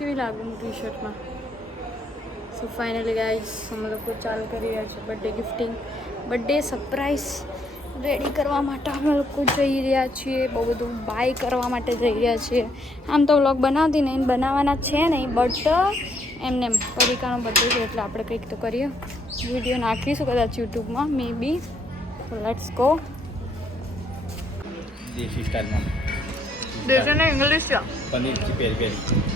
કેવી લાગુ હું ટી શર્ટમાં. સો ફાઇનલી ગાઈઝ અમે લોકો ચાલુ કરી રહ્યા છીએ birthday gifting, birthday surprise ready કરવા માટે અમે લોકો જઈ રહ્યા છીએ. બહુ બધું બાય કરવા માટે જઈ રહ્યા છીએ. આમ તો વ્લોગ બનાવતી નહીં, બનાવવાના છે નહીં, બટ એમને પરીકાનો બર્થડે છે એટલે આપણે કંઈક તો કરીએ. વિડીયો નાખીશું કદાચ યુટ્યુબમાં મે બી. Let's go. દેશી સ્ટાઇલમાં દેશી ને ઇંગ્લિશ છે. પનીર કી પેરી પેરી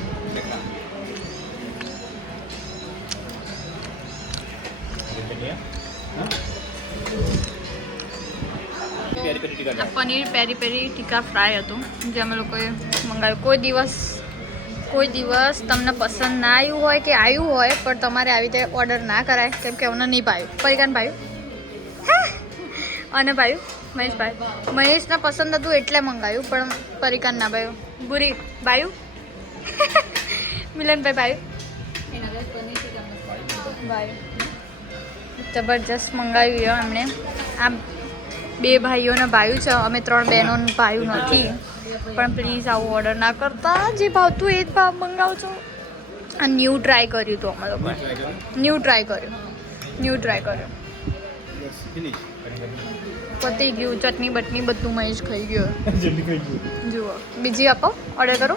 આ પનીર પેરી પેરી ટીકા ફ્રાય હતું જે અમે લોકોએ મંગાવ્યું. કોઈ દિવસ તમને પસંદ ના આવ્યું હોય કે આવ્યું હોય પણ તમારે આવી રીતે ઓર્ડર ના કરાય, કેમ કે અમને નહીં ભાવ્યું. પરિકાન ભાવ્યું અને ભાવ્યું મહેશને પસંદ હતું એટલે મંગાવ્યું, પણ પરિકાન ના ભાવ્યું. બુરી ભાવ્યું. મિલનભાઈ ભાવ્યું. જબરજસ્ત મંગાવ્યું એમણે. આ 2 ભાઈઓને ભાવ્યું છે, અમે 3 બહેનોને ભાવ્યું નથી. પણ પ્લીઝ આવું ઓર્ડર ના કરતા, જે ભાવતું એ જ ભાવ મંગાવજો. આ ન્યૂ ટ્રાય કર્યું હતું અમે લોકોએ. ન્યૂ ટ્રાય કર્યું. પતી ગયું. ચટણી બટની બધું મહેશ ખાઈ ગયો. જુઓ બીજી આપો, ઓર્ડર કરો.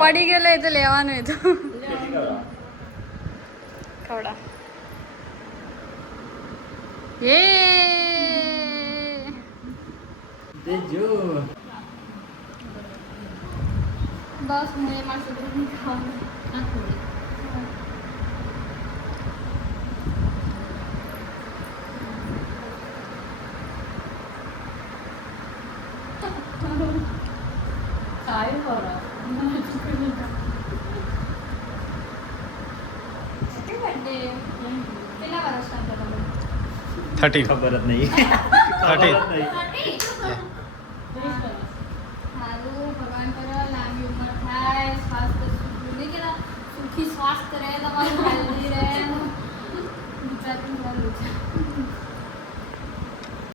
પડી ગયેલો એ તો લેવાનું એ તો ખવડા. બસ હું એમાં સુધરું નહીં ખાવાનું. કેટલા વર્ષના હતા તમે? 30 ખબર જ નહીં. 30 સારું ભગવાન કરો લાંબી ઉંમર થાય, સ્વાસ્થ્ય સુખી સ્વાસ્થ્ય રહે, તમારું હેલ્ધી રહે. ગુજરાતી બોલું છે.